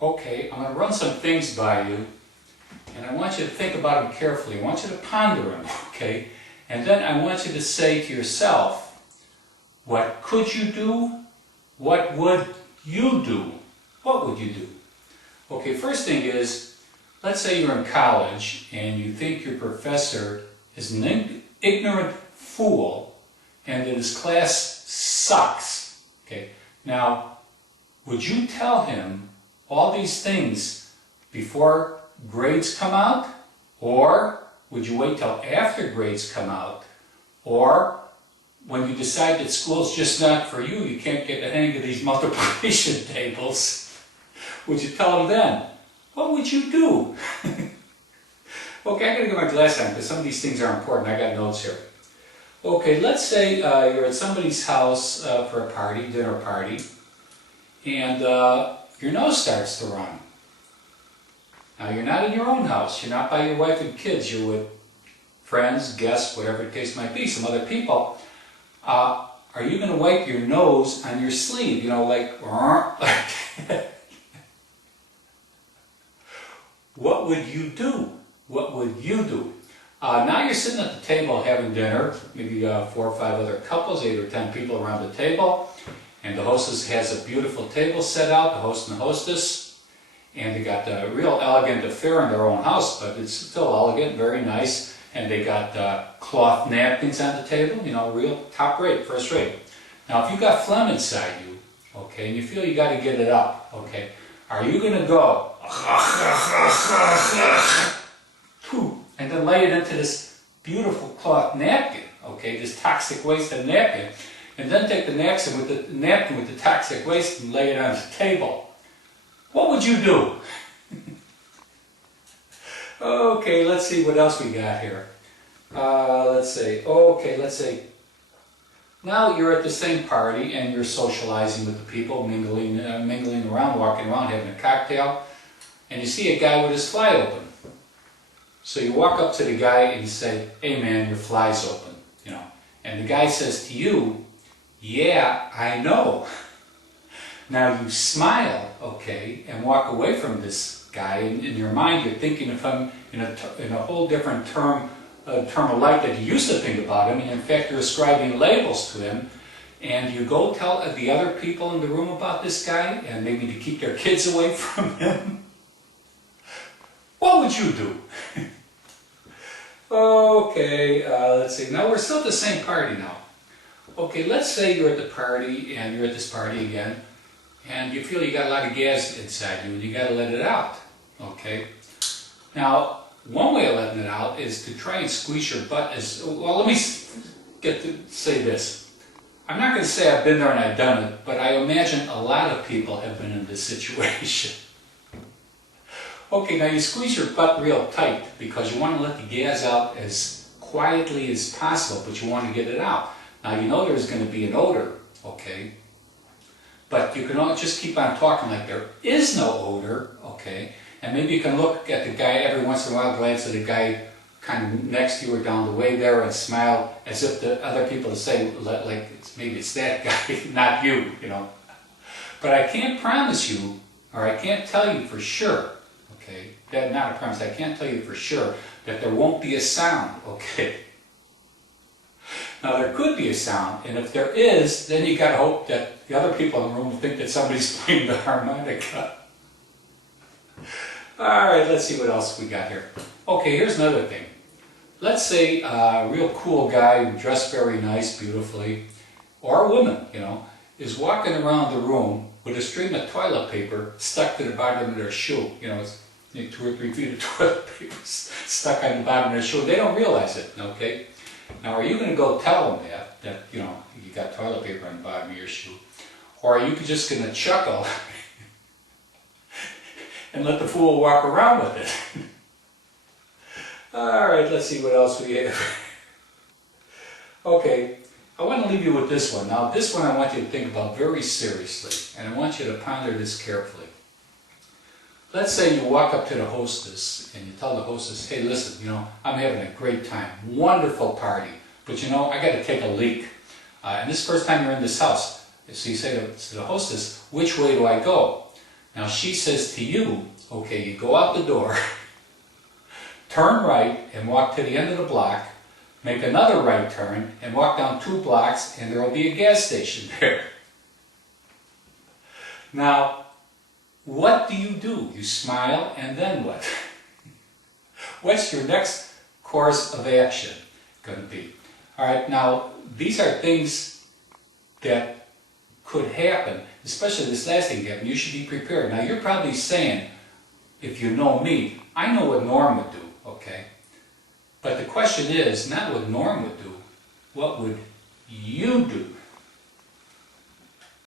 Okay, I'm going to run some things by you, and I want you to think about them carefully. I want you to ponder them, okay? And then I want you to say to yourself, what could you do? What would you do? What would you do? Okay, first thing is, let's say you're in college and you think your professor is an ignorant fool and that his class sucks. Okay, now, would you tell him all these things before grades come out? Or would you wait till after grades come out? Or when you decide that school's just not for you, you can't get the hang of these multiplication tables, would you tell him then? What would you do? Okay, I gotta get my glass on because some of these things are important. I got notes here. Okay, let's say you're at somebody's house for a party, dinner party, and your nose starts to run. Now you're not in your own house, you're not by your wife and kids, you're with friends, guests, whatever the case might be, some other people. Are you going to wipe your nose on your sleeve, you know, like what would you do? What would you do? Now you're sitting at the table having dinner, maybe 4 or 5 other couples, 8 or 10 people around the table, and the hostess has a beautiful table set out, the host and the hostess, and they got a real elegant affair in their own house, but it's still elegant, very nice, and they got cloth napkins on the table, you know, real top rate, first rate. Now if you got phlegm inside you, okay, and you feel you got to get it up, okay, are you going to go and then lay it into this beautiful cloth napkin, okay, this toxic waste of napkin, and then take the napkin with the toxic waste and lay it on the table? What would you do? Okay, let's see what else we got here. Let's say, now you're at the same party and you're socializing with the people, mingling around, walking around, having a cocktail, and you see a guy with his fly open. So you walk up to the guy and you say, "Hey man, your fly's open," you know, and the guy says to you, "Yeah, I know." Now you smile, okay, and walk away from this guy. In your mind, you're thinking of him in a whole different term of life that you used to think about him, and in fact you're ascribing labels to him, and you go tell the other people in the room about this guy, and maybe to keep their kids away from him. What would you do? Okay, let's see, now we're still at the same party now. Okay, let's say you're at the party, and you're at this party again, and you feel you got a lot of gas inside you, and you got to let it out, okay? Now, one way of letting it out is to try and squeeze your butt as, well, let me say this. I'm not going to say I've been there and I've done it, but I imagine a lot of people have been in this situation. Okay, now you squeeze your butt real tight because you want to let the gas out as quietly as possible, but you want to get it out. Now you know there's going to be an odor, okay? But you can just keep on talking like there is no odor, okay? And maybe you can look at the guy every once in a while, glance at the guy kind of next to you or down the way there and smile as if the other people to say, like, maybe it's that guy, not you, you know. But I can't promise you, or I can't tell you for sure, okay? That's not a promise, I can't tell you for sure that there won't be a sound, okay? Now there could be a sound, and if there is, then you got to hope that the other people in the room will think that somebody's playing the harmonica. Alright, let's see what else we got here. Okay, here's another thing. Let's say a real cool guy who dressed very nice, beautifully, or a woman, you know, is walking around the room with a stream of toilet paper stuck to the bottom of their shoe. You know, it's 2 or 3 feet of toilet paper stuck on the bottom of their shoe. They don't realize it, okay? Now, are you going to go tell them that, you know, you got toilet paper on the bottom of your shoe? Or are you just going to chuckle and let the fool walk around with it? Alright, let's see what else we have. Okay, I want to leave you with this one. Now, this one I want you to think about very seriously, and I want you to ponder this carefully. Let's say you walk up to the hostess and you tell the hostess, "Hey, listen, you know, I'm having a great time, wonderful party, but you know, I got to take a leak. And this is the first time you're in this house." So you say to the hostess, "Which way do I go?" Now she says to you, okay, you go out the door, turn right and walk to the end of the block, make another right turn and walk down 2 blocks and there will be a gas station there. Now, what do? You smile and then what? What's your next course of action going to be? Alright, now these are things that could happen, especially this last thing happened. You should be prepared. Now you're probably saying, if you know me, I know what Norm would do, okay? But the question is, not what Norm would do, what would you do?